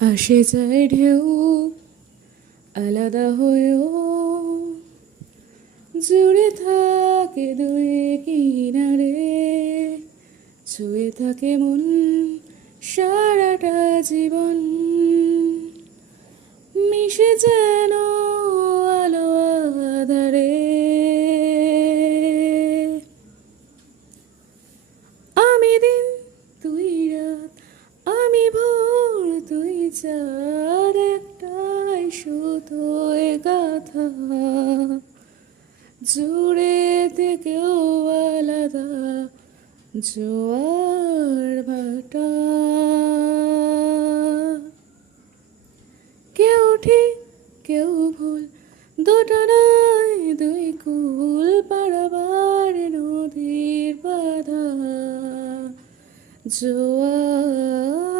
আসে যায় ঢেউ আলাদা হয়েও, জুড়ে থাকে দুই কিনারে, ছুঁয়ে থাকে মন সারাটা জীবন, মিশে যেন আলো আধারে। আমি দিন তুই রাত, আমি ভোর তুই চাঁদ, একটাই সুতোয় গাথা, জুড়ে থেকেও আলাদা জোয়ার ভাটা। কেউ ঠিক কেউ ভুল, দুটো নয় দুই কুল পারাবার নদীর বাধা জোয়ার।